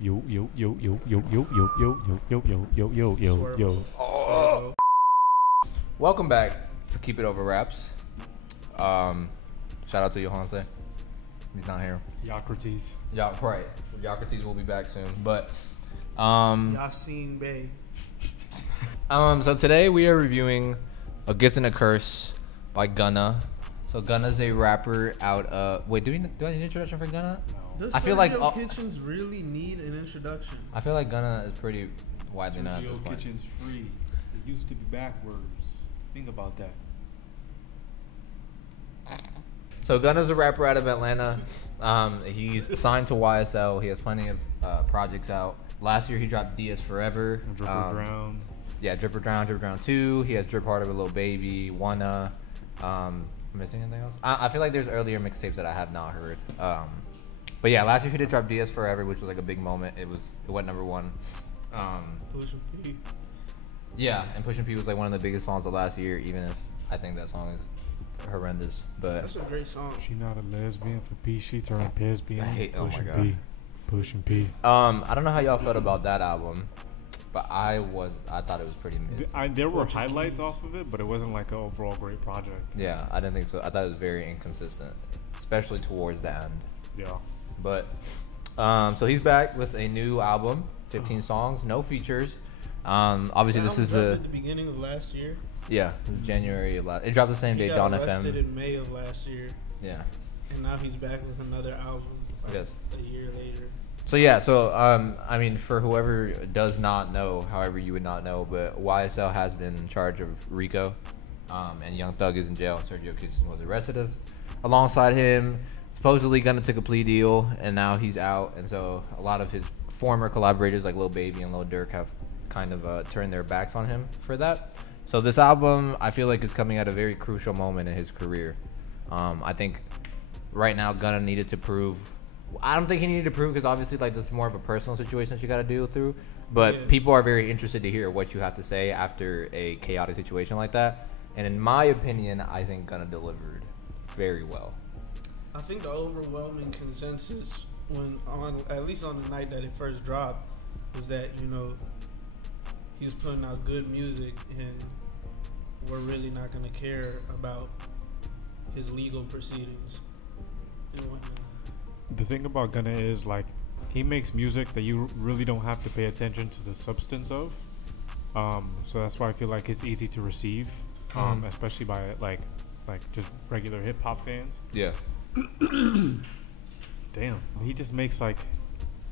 yo yo yo yo yo yo yo yo yo yo yo yo yo yo. Oh. Welcome back to Keep It Over Raps. Shout out to Johanse. He's not here. Yocrates. Yeah, right. Yocrates will be back soon. But Yassine Bey. so today we are reviewing A Gift and a Curse by Gunna. So Gunna's a rapper out of do I need an introduction for Gunna? No. Does I feel like Sergio Kitchens really need an introduction? I feel like Gunna is pretty widely known at this Sergio point. Kitchen's free. It used to be backwards. Think about that. So Gunna's a rapper out of Atlanta. He's signed to YSL. He has plenty of projects out. Last year he dropped DS Forever. Dripper Drown. Yeah, Dripper Drown 2. He has Drip Harder with Lil Baby, Wanna. Missing anything else? I feel like there's earlier mixtapes that I have not heard. But yeah, last year he did drop DS Forever, which was like a big moment. It went number one. Pusha P. Yeah, and Pushin P was like one of the biggest songs of last year, even if I think that song is horrendous. But That's a great song. She not a lesbian for P. She turned lesbian. I hate- oh my Pushing God. P. Pushing P. I don't know how y'all felt about that album, but I thought it was pretty mid. There were highlights off of it, but it wasn't like an overall great project. Yeah, I didn't think so. I thought it was very inconsistent, especially towards the end. Yeah. But so he's back with a new album, 15 songs, no features. Obviously this is at the beginning of last year. Yeah, it was January of last. It dropped the same day, He Dawn got arrested FM. in May of last year, Yeah. and now he's back with another album. Like Yes. A year later. So yeah, I mean, for whoever does not know, however you would not know, but YSL has been in charge of Rico, and Young Thug is in jail. Sergio Kitchen was arrested alongside him. Supposedly Gunna took a plea deal, and now he's out. And so a lot of his former collaborators like Lil Baby and Lil Durk have kind of turned their backs on him for that. So this album, I feel like, is coming at a very crucial moment in his career. I think right now Gunna needed to prove. I don't think he needed to prove, because obviously like this is more of a personal situation that you got to deal through. But Yeah. people are very interested to hear what you have to say after a chaotic situation like that. And in my opinion, I think Gunna delivered very well. I think the overwhelming consensus, at least on the night that it first dropped, was that he was putting out good music, and we're really not gonna care about his legal proceedings and whatnot. The thing about Gunna is like he makes music that you really don't have to pay attention to the substance of. So that's why I feel like it's easy to receive, especially by like just regular hip hop fans. Yeah. Damn, he just makes like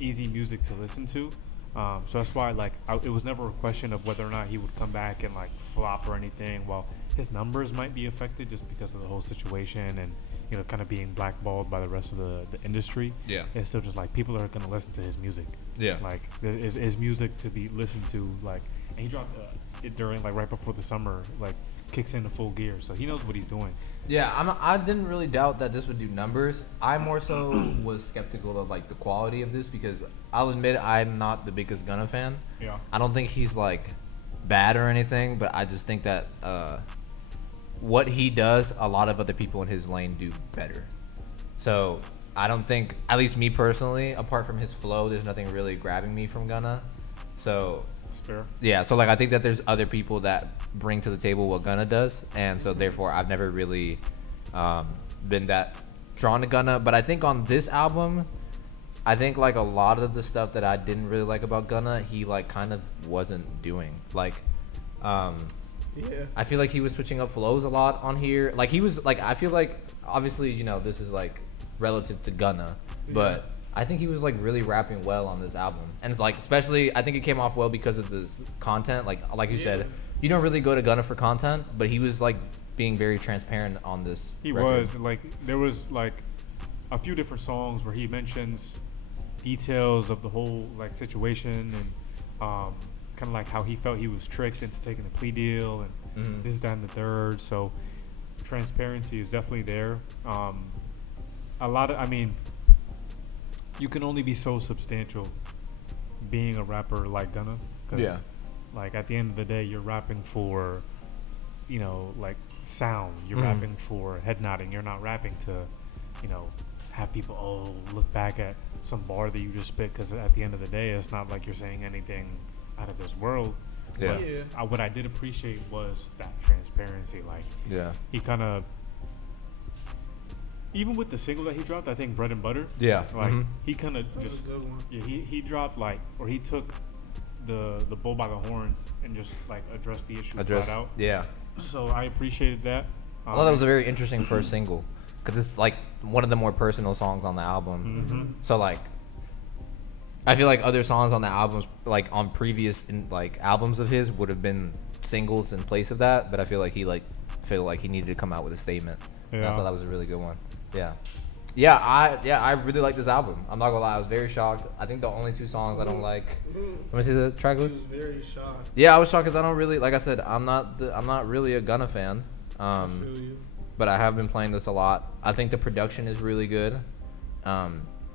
easy music to listen to. So that's why it was never a question of whether or not he would come back and like flop or anything. Well, his numbers might be affected just because of the whole situation and kind of being blackballed by the rest of the industry. Yeah. It's still just like people are gonna listen to his music. Yeah. Like his music to be listened to. Like, and he dropped it during like right before the summer. Like kicks into full gear, so he knows what he's doing. Yeah, I didn't really doubt that this would do numbers. I more so was skeptical of like the quality of this, because I'll admit I'm not the biggest Gunna fan. Yeah. I don't think he's like bad or anything, but I just think that what he does, a lot of other people in his lane do better. So I don't think, at least me personally, apart from his flow, there's nothing really grabbing me from Gunna. So Fair. yeah, so like I think that there's other people that bring to the table what Gunna does, and so therefore I've never really been that drawn to Gunna. But I think on this album, I think like a lot of the stuff that I didn't really like about Gunna, he like kind of wasn't doing. Like, Yeah. I feel like he was switching up flows a lot on here. Like he was like, I feel like obviously this is like relative to Gunna, but I think he was like really rapping well on this album. And it's like, especially I think it came off well because of this content. Like you said, you don't really go to Gunna for content, but he was like being very transparent on this. He record. was like, there was like a few different songs where he mentions details of the whole like situation and kind of like how he felt he was tricked into taking a plea deal and this, that, and the third. So transparency is definitely there. You can only be so substantial being a rapper like Gunna. Yeah. Like at the end of the day, you're rapping for, like sound. You're rapping for head nodding. You're not rapping to, have people look back at some bar that you just spit, because at the end of the day, it's not like you're saying anything out of this world. Yeah. But what I did appreciate was that transparency. Like, Yeah. he kind of, even with the single that he dropped, I think Bread and Butter. Yeah. Like, Mhm. he kind of That was just, a good one. yeah, he dropped like, or he took the bull by the horns and just like addressed the issue flat out. Yeah. So I appreciated that. I thought that was a very interesting first single, because it's like one of the more personal songs on the album. Mhm. So like, I feel like other songs on the albums, like on previous albums of his, would have been singles in place of that. But I feel like he needed to come out with a statement. And I Yeah. thought that was a really good one. Yeah. I really like this album. I'm not gonna lie, I was very shocked. I think the only two songs I don't like. Let me see the track He was list. very shocked. Yeah, I was shocked because I don't really, like I said, I'm not really a Gunna fan. I feel you. But I have been playing this a lot. I think the production is really good.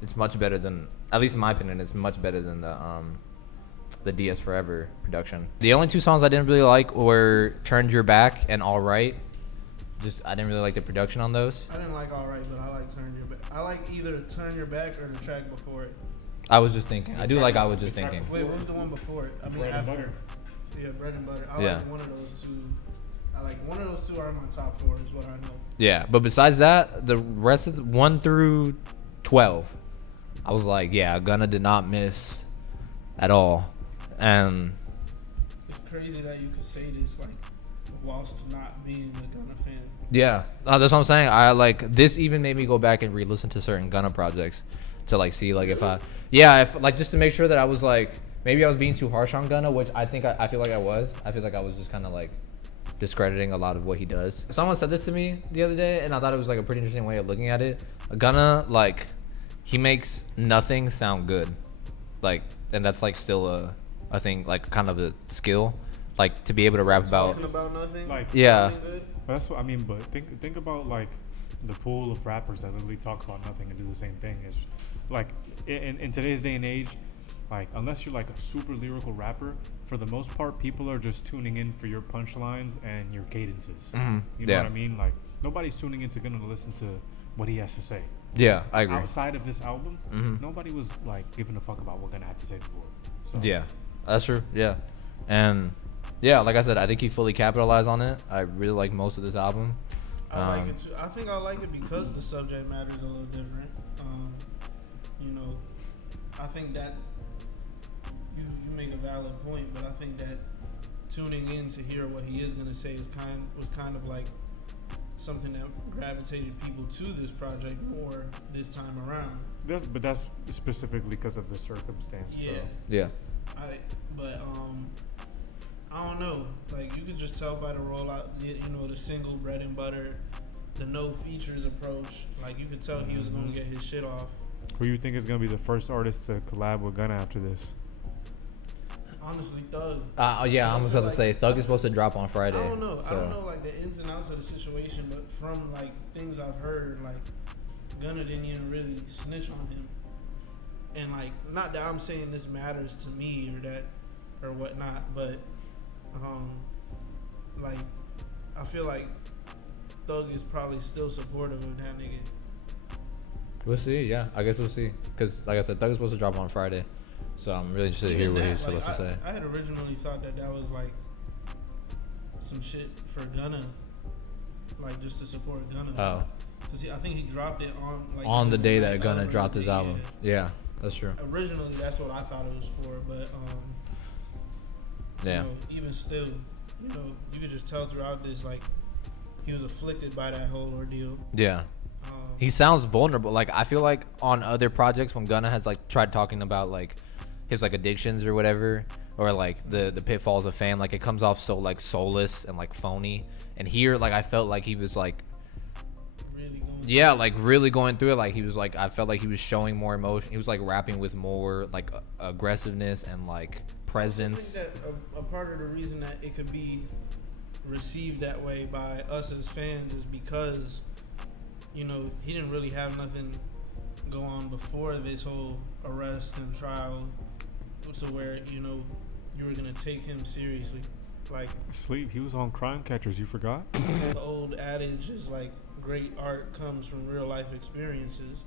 It's much better than, at least in my opinion, it's much better than the DS Forever production. The only two songs I didn't really like were Turned Your Back and All Right. I didn't really like the production on those. I didn't like All Right, but I like Turn Your Back. I like either Turn Your Back or the track before it. I was just thinking. I do like I was just thinking. Wait, what was the one before it? I mean, Bread and after. Butter. Yeah, Bread and Butter. I Yeah. like one of those two. I like one of those two are in my top 4 is what I know. Yeah, but besides that, the rest of 1 through 12, I was like, yeah, Gunna did not miss at all. And It's crazy that you could say this like whilst not being a Gunna fan. yeah, that's what I'm saying. I like this even made me go back and re-listen to certain Gunna projects to like see like if like just to make sure that I was like maybe I was being too harsh on Gunna, which I think I feel like I was. I feel like I was just kind of like discrediting a lot of what he does. Someone said this to me the other day, and I thought it was like a pretty interesting way of looking at it. Gunna, like, he makes nothing sound good, like, and that's like still a thing, like kind of a skill, like to be able to rap about. Talking about nothing. Like, Yeah. sounding good. that's what I mean. But think about like the pool of rappers that literally talk about nothing and do the same thing. Is like in today's day and age, like unless you're like a super lyrical rapper, for the most part, people are just tuning in for your punchlines and your cadences. Mhm. You know Yeah. what I mean? Like nobody's tuning in to Gunna to listen to what he has to say. Yeah, I agree. Outside of this album, Mhm. nobody was like giving a fuck about what Gunna had to say before. So Yeah, that's true. Yeah, and yeah, like I said, I think he fully capitalized on it. I really like most of this album. I like it too. I think I like it because the subject matter is a little different. You know, I think that you make a valid point, but I think that tuning in to hear what he is gonna say was kind of like something that gravitated people to this project more this time around. that's specifically because of the circumstance. Yeah. So. Yeah, I don't know. Like you could just tell by the rollout, you know, the single Bread and Butter, the no features approach. Like you could tell he was gonna get his shit off. Who you think is gonna be the first artist to collab with Gunna after this? Honestly, Thug. yeah, I was about to say Thug is supposed to drop on Friday. I don't know. So. I don't know like the ins and outs of the situation, but from like things I've heard, like Gunna didn't even really snitch on him. And like, not that I'm saying this matters to me or that or whatnot, but like I feel like Thug is probably still supportive of that nigga. We'll see. Yeah, I guess we'll see. Cause like I said, Thug is supposed to drop on Friday, so I'm really interested to hear what he's supposed to say. I had originally thought that was like some shit for Gunna, like just to support Gunna. Oh, Cause I think he dropped it on like on the day that like, Gunna album dropped his day, album. Yeah, that's true. yeah. Originally, that's what I thought it was for, but Yeah. you know, even still, you know, you could just tell throughout this like he was afflicted by that whole ordeal. Yeah. He sounds vulnerable. Like I feel like on other projects when Gunna has like tried talking about like his like addictions or whatever, or like the pitfalls of fame, like it comes off so like soulless and like phony. And here, like I felt like he was like really going through it. Like he was like, I felt like he was showing more emotion. He was like rapping with more like aggressiveness and like presence. I think that a part of the reason that it could be received that way by us as fans is because, you know, he didn't really have nothing go on before this whole arrest and trial, so where, you know, you were gonna take him seriously. Like Sleep, he was on Crime Catchers, you forgot? the old adage is like great art comes from real life experiences.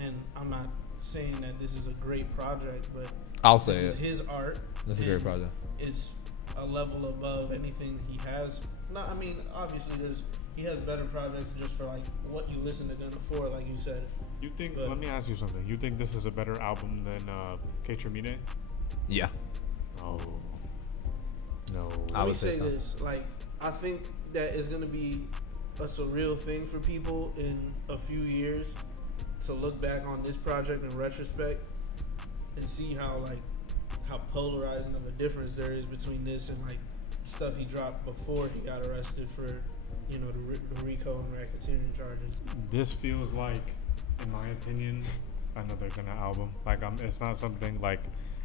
and I'm not saying that this is a great project, but I'll say this is it. his art. This is a great project. It's a level above anything he has. Not, I mean, obviously he has better projects just for like what you listen to them before, like you said. You think? Let me ask you something. You think this is a better album than Que Termine? Yeah. Oh. No. I Let me would say say so. this. Like, I think that is going to be a surreal thing for people in a few years to look back on this project in retrospect and see how polarizing of a difference there is between this and like stuff he dropped before he got arrested for, you know, the RICO and racketeering charges. This feels like, in my opinion, another Gunna album. Like, it's not something like,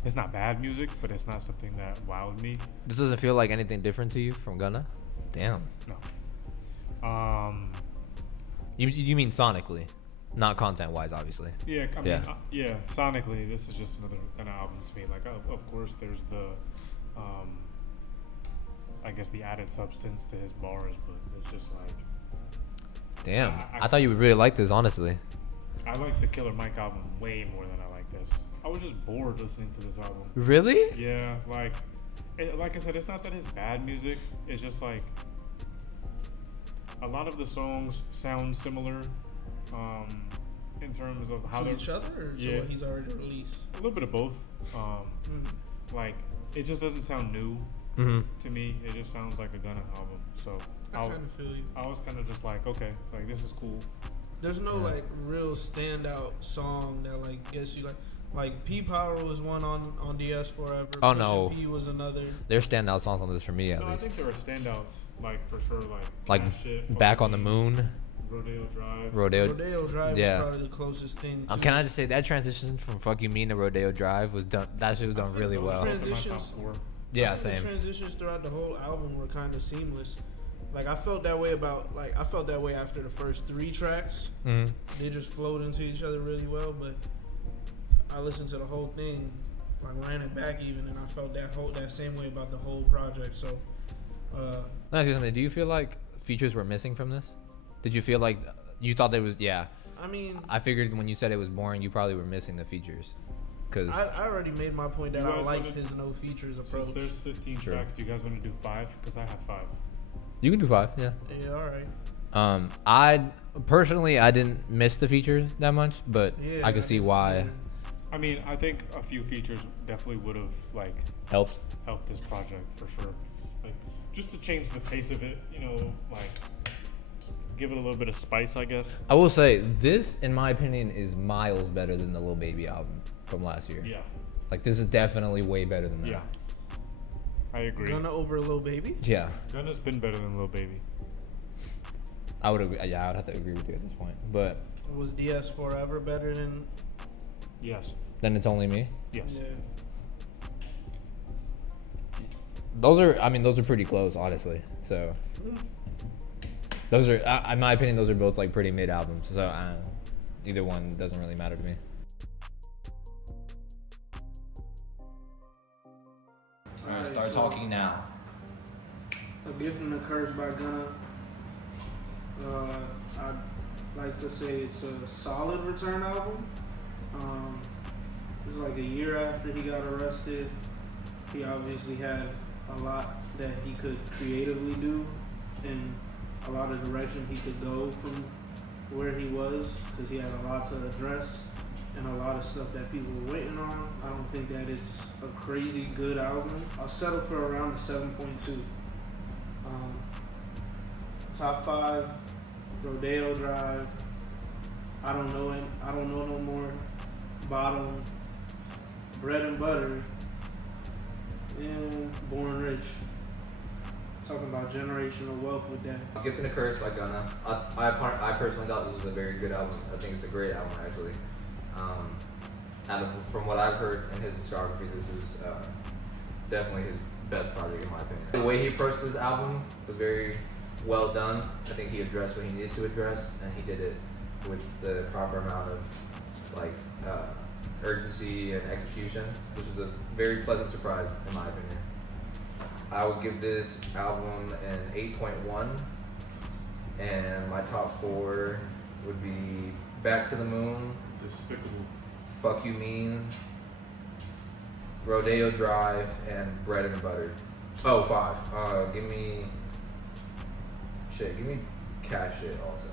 it's not bad music, but it's not something that wowed me. This doesn't feel like anything different to you from Gunna? Damn. No. You mean sonically, not content-wise, obviously. Yeah, I mean, sonically, this is just another Gunna album to me. Like, of course, there's the, I guess, the added substance to his bars, but it's just like... Damn. I thought you would really like this, honestly. I like the Killer Mike album way more than I like this. I was just bored listening to this album. Really? Yeah, like I said, it's not that it's bad music. It's just like a lot of the songs sound similar in terms of how they're each other, or to what he's already released. A little bit of both. Like it just doesn't sound new to me. It just sounds like a Gunna album. So I kind of feel you. I was kind of just like, okay, like this is cool. There's no like real standout song that like gets you like P Power was one on DS Forever. Oh Push no, P was another. There's standout songs on this for me at least. I think there are standouts, like for sure, like shit, Back on the Moon, Rodeo Drive. Rodeo Drive was probably the closest thing. Can I just say that transition from Fuck You Mean to Rodeo Drive was done? That shit was done really well. Yeah, same. The transitions throughout the whole album were kind of seamless. Like I felt that way after the first 3 tracks. They just flowed into each other really well, but I listened to the whole thing, like ran it back even, and I felt that same way about the whole project. So, let me ask you something. Do you feel like features were missing from this? Did you feel like you thought there was? Yeah. I mean, I figured when you said it was boring, you probably were missing the features. Cause I already made my point that I like his no features approach. Since there's 15 tracks, do you guys want to do 5? Because I have 5. You can do 5, yeah. Yeah, all right. I personally didn't miss the features that much, but I could see why. Yeah. I mean, I think a few features definitely would have like helped this project for sure. Like just to change the face of it, you know, like just give it a little bit of spice, I guess. I will say this, in my opinion, is miles better than the Lil Baby album from last year. Yeah. Like this is definitely way better than that. Yeah. I agree. Gunna over Lil Baby? Yeah. Gunna's been better than Lil Baby. I would agree. Yeah, I would have to agree with you at this point. But was DS Forever better than? Yes. Then It's Only Me. Yes. Yeah. Those are pretty close, honestly. So those are, in my opinion, those are both like pretty mid albums. So either one doesn't really matter to me. All right, start talking now. A Gift and a Curse by Gunna. I'd like to say it's a solid return album. It was like a year after he got arrested. He obviously had a lot that he could creatively do and a lot of direction he could go from where he was, because he had a lot to address and a lot of stuff that people were waiting on. I don't think that it's a crazy good album. I'll settle for around a 7.2. Top 5, Rodeo Drive, I Don't Know No More, Bottom, Bread and Butter, and Born Rich. Talking about generational wealth with that. Gift and a Curse by Gunna. I personally thought this was a very good album. I think it's a great album, actually. From what I've heard in his discography, this is definitely his best project in my opinion. The way he approached this album was very well done. I think he addressed what he needed to address, and he did it with the proper amount of urgency and execution. This was a very pleasant surprise in my opinion. I would give this album an 8.1, and my top 4 would be Back to the Moon, despicable. Fuck You Mean, Rodeo Drive, and Bread and Butter. Oh, 5. Give me Cash Shit also.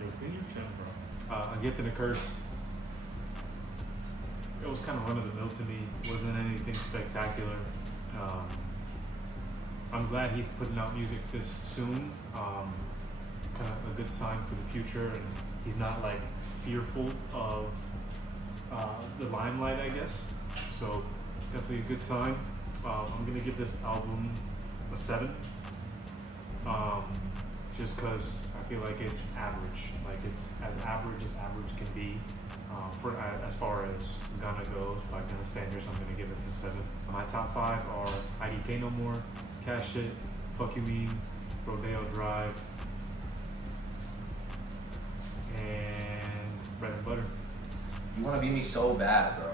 Yo, clean your chin, bro. A Gift and a Curse. It was kind of run of the mill to me. Wasn't anything spectacular. I'm glad he's putting out music this soon. Kind of a good sign for the future, and he's not like fearful of the limelight, I guess. So definitely a good sign. I'm gonna give this album a 7. Just because I feel like it's average. Like it's as average can be. For as far as Gunna goes, by Gunna standards, I'm gonna give it a 7. My top 5 are IDK No More, Cash Shit, Fuck You Mean, Rodeo Drive, and Bread and Butter. You want to beat me so bad, bro.